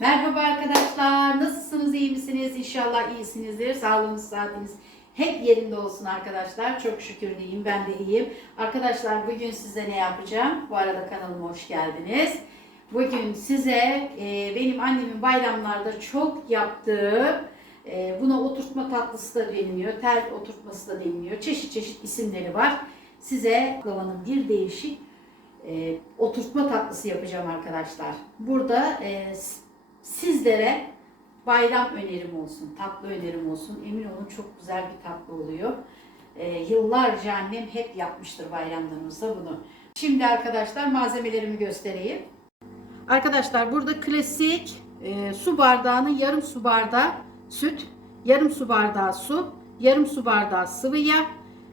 Merhaba arkadaşlar. Nasılsınız? iyi misiniz? İnşallah iyisinizdir. Sağlığınız, saatiniz hep yerinde olsun arkadaşlar. Çok şükür diyeyim. Ben de iyiyim. Arkadaşlar bugün size ne yapacağım? Bu arada kanalıma hoş geldiniz. Bugün size e, benim annemin bayramlarda çok yaptığı e, buna oturtma tatlısı da deniliyor. Tel oturtması da deniliyor. Çeşit çeşit isimleri var. Size baklavanın bir değişik e, oturtma tatlısı yapacağım arkadaşlar. Burada e, sizlere bayram önerim olsun, tatlı önerim olsun. Emin olun çok güzel bir tatlı oluyor. E, yıllarca annem hep yapmıştır bayramlarımızda bunu. Şimdi arkadaşlar malzemelerimi göstereyim. Arkadaşlar burada klasik e, su bardağının yarım su bardağı süt, yarım su bardağı su, yarım su bardağı sıvı yağ,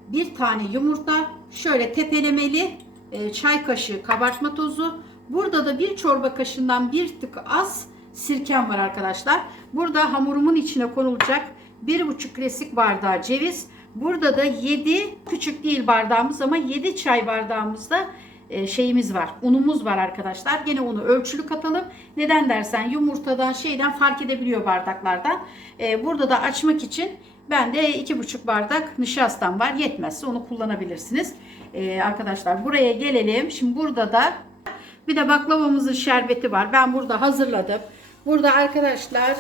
bir tane yumurta, şöyle tepelemeli e, çay kaşığı kabartma tozu. Burada da bir çorba kaşığından bir tık az sirkem var arkadaşlar. Burada hamurumun içine konulacak bir buçuk klasik bardağı ceviz. Burada da 7 küçük değil bardağımız ama 7 çay bardağımızda e, şeyimiz var. Unumuz var arkadaşlar. Gene unu ölçülü katalım. Neden dersen yumurtadan şeyden fark edebiliyor bardaklardan. E, burada da açmak için ben de iki buçuk bardak nişastam var. Yetmezse onu kullanabilirsiniz. E, arkadaşlar buraya gelelim. Şimdi burada da bir de baklavamızın şerbeti var. Ben burada hazırladım. Burada arkadaşlar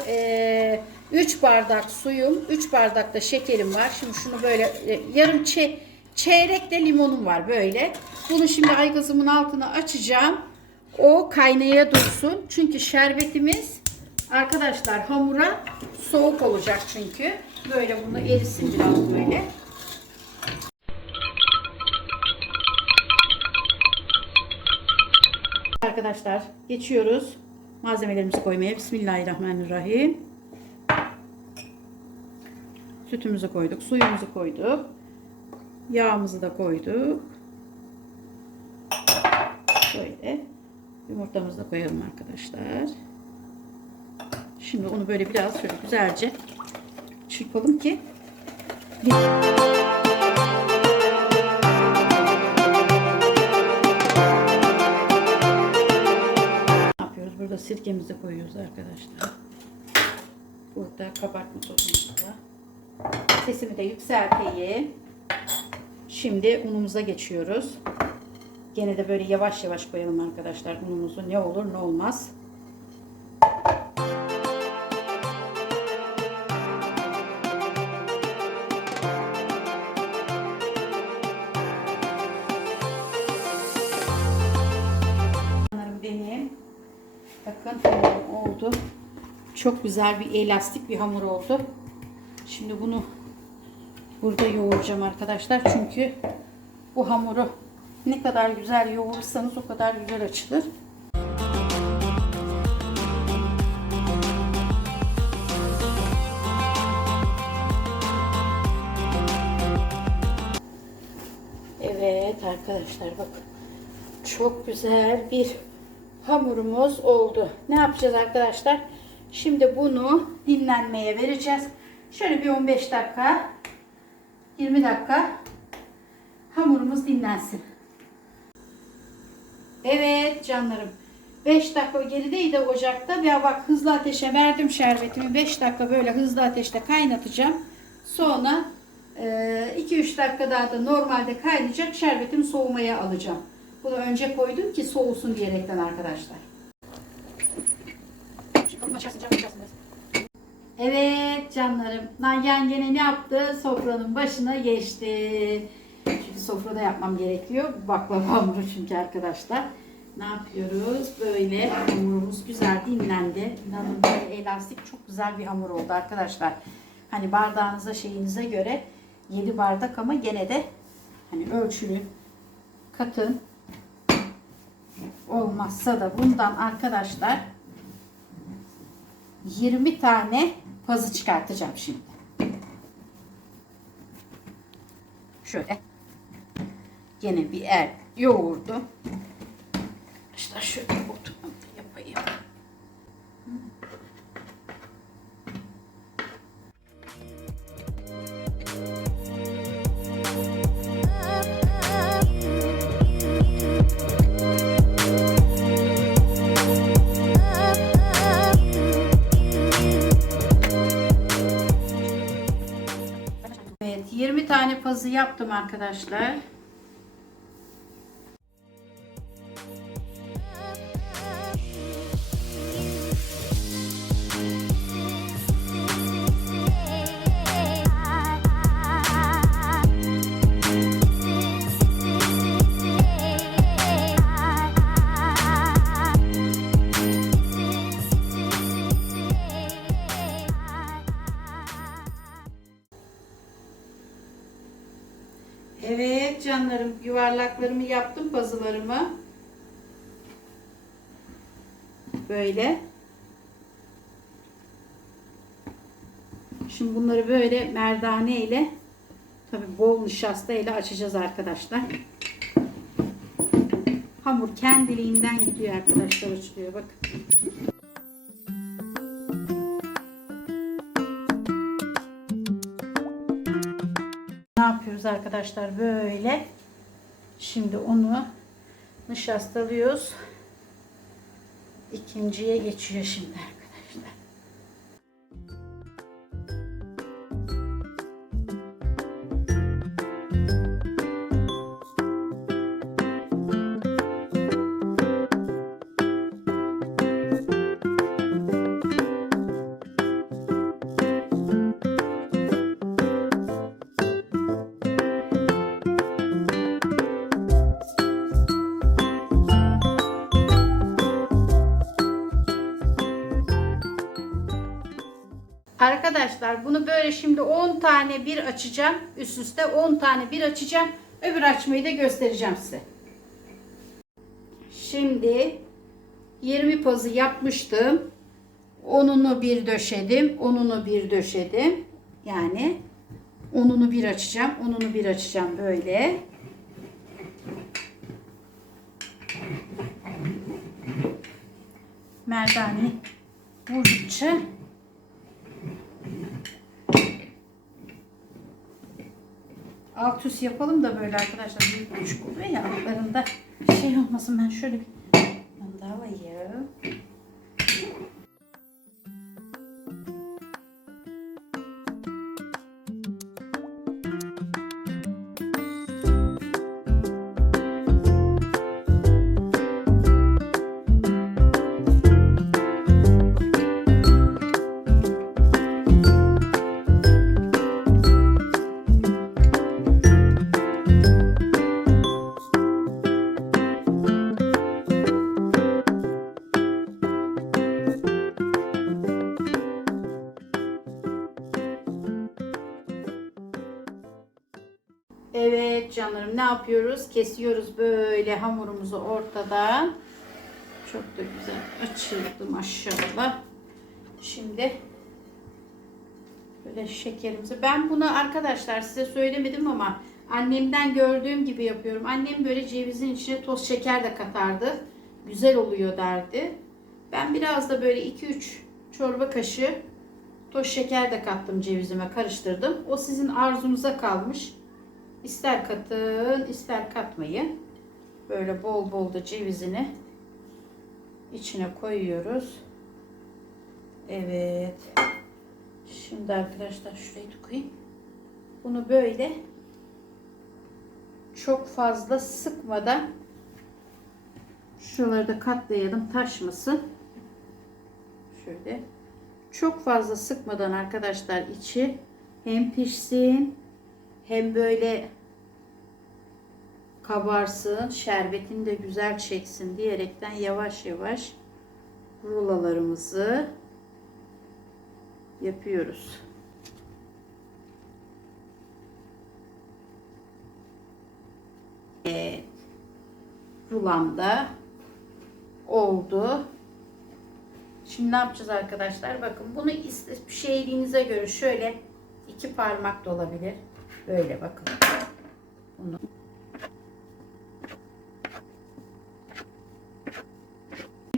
3 bardak suyum, 3 bardak da şekerim var. Şimdi şunu böyle e, yarım çe çeyrek de limonum var böyle. Bunu şimdi aygazımın altına açacağım. O kaynaya dursun. Çünkü şerbetimiz arkadaşlar hamura soğuk olacak çünkü. Böyle bunu erisin biraz böyle. Arkadaşlar geçiyoruz malzemelerimizi koymaya. Bismillahirrahmanirrahim. Sütümüzü koyduk, suyumuzu koyduk. Yağımızı da koyduk. Böyle. Yumurtamızı da koyalım arkadaşlar. Şimdi onu böyle biraz şöyle güzelce çırpalım ki ne Burada sirkemizi koyuyoruz arkadaşlar. Burada kabartma tozumuzu da. Sesimi de yükselteyim. Şimdi unumuza geçiyoruz. Gene de böyle yavaş yavaş koyalım arkadaşlar unumuzu. Ne olur ne olmaz. Çok güzel bir elastik bir hamur oldu. Şimdi bunu burada yoğuracağım arkadaşlar. Çünkü bu hamuru ne kadar güzel yoğurursanız o kadar güzel açılır. Evet arkadaşlar bakın. Çok güzel bir hamurumuz oldu. Ne yapacağız arkadaşlar? Şimdi bunu dinlenmeye vereceğiz. Şöyle bir 15 dakika 20 dakika hamurumuz dinlensin. Evet canlarım. 5 dakika gerideydi ocakta. Ya bak hızlı ateşe verdim şerbetimi. 5 dakika böyle hızlı ateşte kaynatacağım. Sonra 2-3 dakika daha da normalde kaynayacak. Şerbetimi soğumaya alacağım. Bunu önce koydum ki soğusun diyerekten arkadaşlar. Evet canlarım. Nagihan gene ne yaptı? Sofranın başına geçti. Çünkü sofrada yapmam gerekiyor. Baklava hamuru çünkü arkadaşlar. Ne yapıyoruz? Böyle hamurumuz güzel dinlendi. İnanın böyle elastik çok güzel bir hamur oldu arkadaşlar. Hani bardağınıza şeyinize göre 7 bardak ama gene de hani ölçülü katın olmazsa da bundan arkadaşlar 20 tane pazı çıkartacağım şimdi. Şöyle. Gene bir el yoğurdu. Evet 20 tane pazı yaptım arkadaşlar. Evet canlarım yuvarlaklarımı yaptım pazılarımı. Böyle. Şimdi bunları böyle merdane ile tabi bol nişasta ile açacağız arkadaşlar. Hamur kendiliğinden gidiyor arkadaşlar açılıyor bakın. Yapıyoruz arkadaşlar böyle. Şimdi onu nişastalıyoruz. İkinciye geçiyor şimdi Arkadaşlar bunu böyle şimdi 10 tane bir açacağım. Üst üste 10 tane bir açacağım. Öbür açmayı da göstereceğim size. Şimdi 20 pazı yapmıştım. Onunu bir döşedim. Onunu bir döşedim. Yani onunu bir açacağım. Onunu bir açacağım böyle. Merdane vurdukça alt üst yapalım da böyle arkadaşlar büyük küçük oluyor ya altlarında şey olmasın ben şöyle bir. Evet canlarım ne yapıyoruz? Kesiyoruz böyle hamurumuzu ortadan. Çok da güzel açıldı maşallah. Şimdi böyle şekerimizi. Ben bunu arkadaşlar size söylemedim ama annemden gördüğüm gibi yapıyorum. Annem böyle cevizin içine toz şeker de katardı. Güzel oluyor derdi. Ben biraz da böyle 2-3 çorba kaşığı toz şeker de kattım cevizime karıştırdım. O sizin arzunuza kalmış. İster katın, ister katmayın. Böyle bol bol da cevizini içine koyuyoruz. Evet. Şimdi arkadaşlar şurayı koyayım. Bunu böyle çok fazla sıkmadan şuraları da katlayalım taşmasın. Şöyle. Çok fazla sıkmadan arkadaşlar içi hem pişsin hem böyle kabarsın, şerbetini de güzel çeksin diyerekten yavaş yavaş rulolarımızı yapıyoruz. Evet. Rulam da oldu. Şimdi ne yapacağız arkadaşlar? Bakın bunu şeyliğinize göre şöyle iki parmak da olabilir. Böyle bakın. Bunu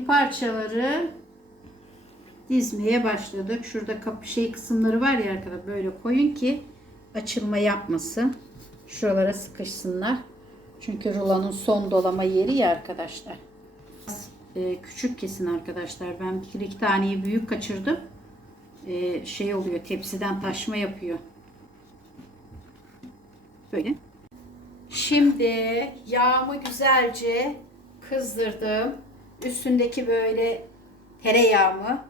parçaları dizmeye başladık. Şurada kapı şey kısımları var ya arkada böyle koyun ki açılma yapmasın. Şuralara sıkışsınlar. Çünkü rulanın son dolama yeri ya arkadaşlar. Ee, küçük kesin arkadaşlar. Ben bir iki taneyi büyük kaçırdım. Ee, şey oluyor tepsiden taşma yapıyor. Böyle. Şimdi yağımı güzelce kızdırdım. Üstündeki böyle tereyağımı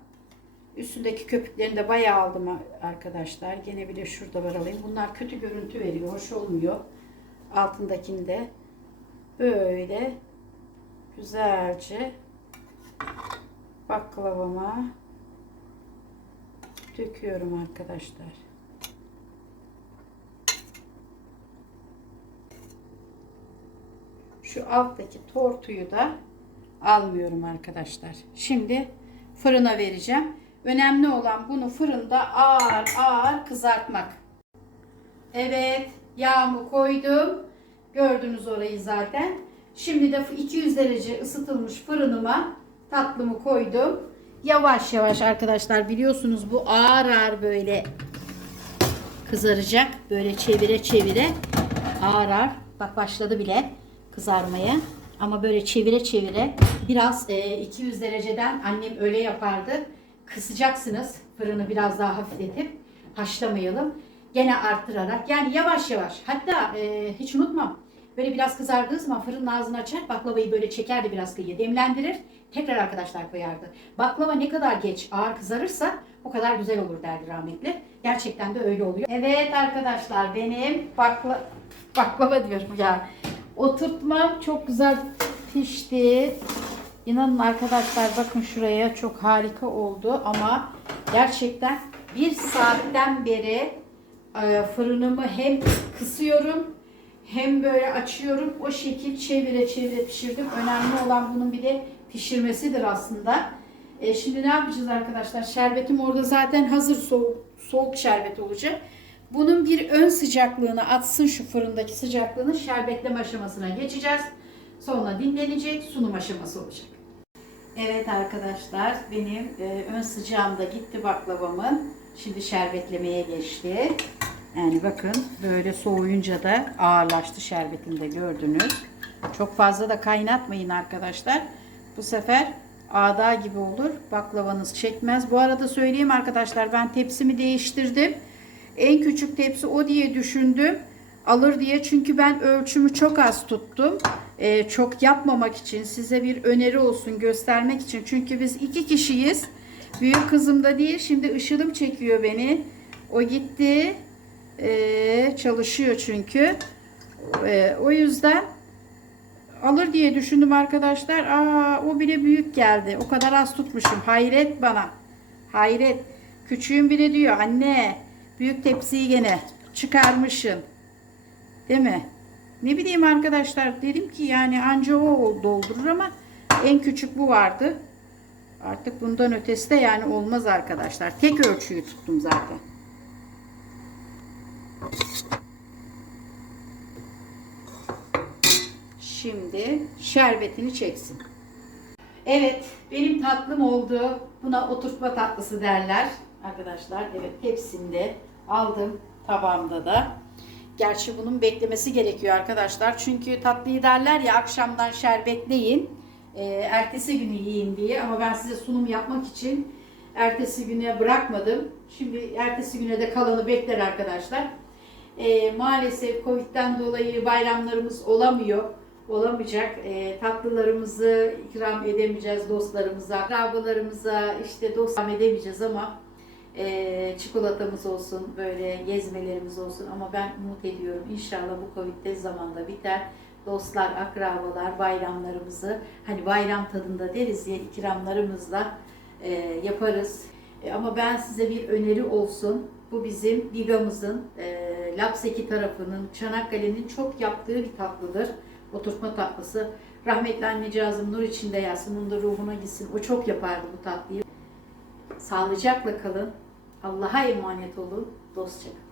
üstündeki köpüklerini de bayağı aldım arkadaşlar. Gene bir de şurada var alayım. Bunlar kötü görüntü veriyor. Hoş olmuyor. Altındakinde böyle güzelce baklavama döküyorum arkadaşlar. Şu alttaki tortuyu da almıyorum arkadaşlar. Şimdi fırına vereceğim. Önemli olan bunu fırında ağır ağır kızartmak. Evet, yağımı koydum. Gördünüz orayı zaten. Şimdi de 200 derece ısıtılmış fırınıma tatlımı koydum. Yavaş yavaş arkadaşlar biliyorsunuz bu ağır ağır böyle kızaracak. Böyle çevire çevire ağır ağır. Bak başladı bile kızarmaya. Ama böyle çevire çevire biraz e, 200 dereceden annem öyle yapardı. Kısacaksınız fırını biraz daha hafifletip haşlamayalım. Gene arttırarak yani yavaş yavaş hatta e, hiç unutmam böyle biraz kızardığı zaman fırının ağzını açar baklavayı böyle çekerdi biraz kıyıya demlendirir tekrar arkadaşlar koyardı. Baklava ne kadar geç ağır kızarırsa o kadar güzel olur derdi rahmetli. Gerçekten de öyle oluyor. Evet arkadaşlar benim bakla baklava diyorum ya. Oturtmam çok güzel pişti. İnanın arkadaşlar bakın şuraya çok harika oldu ama gerçekten bir saatten beri e, fırınımı hem kısıyorum hem böyle açıyorum. O şekil çevire çevire pişirdim. Önemli olan bunun bir de pişirmesidir aslında. E, şimdi ne yapacağız arkadaşlar? Şerbetim orada zaten hazır soğuk, soğuk şerbet olacak. Bunun bir ön sıcaklığını atsın şu fırındaki sıcaklığını şerbetleme aşamasına geçeceğiz. Sonra dinlenecek sunum aşaması olacak. Evet arkadaşlar benim e, ön sıcağım da gitti baklavamın. Şimdi şerbetlemeye geçti. Yani bakın böyle soğuyunca da ağırlaştı şerbetini de gördünüz. Çok fazla da kaynatmayın arkadaşlar. Bu sefer ağda gibi olur. Baklavanız çekmez. Bu arada söyleyeyim arkadaşlar ben tepsimi değiştirdim. En küçük tepsi o diye düşündüm. Alır diye çünkü ben ölçümü çok az tuttum. Ee, çok yapmamak için size bir öneri olsun göstermek için. Çünkü biz iki kişiyiz. Büyük kızım da değil. Şimdi ışılım çekiyor beni. O gitti. Ee, çalışıyor çünkü. Ee, o yüzden alır diye düşündüm arkadaşlar. Aa o bile büyük geldi. O kadar az tutmuşum. Hayret bana. Hayret. Küçüğüm bile diyor anne büyük tepsiyi gene çıkarmışsın. Değil mi? Ne bileyim arkadaşlar dedim ki yani anca o doldurur ama en küçük bu vardı. Artık bundan ötesi de yani olmaz arkadaşlar. Tek ölçüyü tuttum zaten. Şimdi şerbetini çeksin. Evet, benim tatlım oldu. Buna oturtma tatlısı derler arkadaşlar. Evet, hepsinde aldım tabağımda da. Gerçi bunun beklemesi gerekiyor arkadaşlar. Çünkü tatlıyı derler ya akşamdan şerbetleyin. E, ertesi günü yiyin diye. Ama ben size sunum yapmak için ertesi güne bırakmadım. Şimdi ertesi güne de kalanı bekler arkadaşlar. E, maalesef Covid'den dolayı bayramlarımız olamıyor. Olamayacak. E, tatlılarımızı ikram edemeyeceğiz dostlarımıza, akrabalarımıza işte dostlar edemeyeceğiz ama e, çikolatamız olsun, böyle gezmelerimiz olsun ama ben umut ediyorum inşallah bu Covid tez zamanda biter. Dostlar, akrabalar, bayramlarımızı hani bayram tadında deriz ya ikramlarımızla e, yaparız. E, ama ben size bir öneri olsun. Bu bizim Biga'mızın, e, Lapseki tarafının, Çanakkale'nin çok yaptığı bir tatlıdır. Oturtma tatlısı. Rahmetli anneciğim nur içinde yatsın, onun da ruhuna gitsin. O çok yapardı bu tatlıyı. Sağlıcakla kalın. Allah'a emanet olun. Dostça kalın.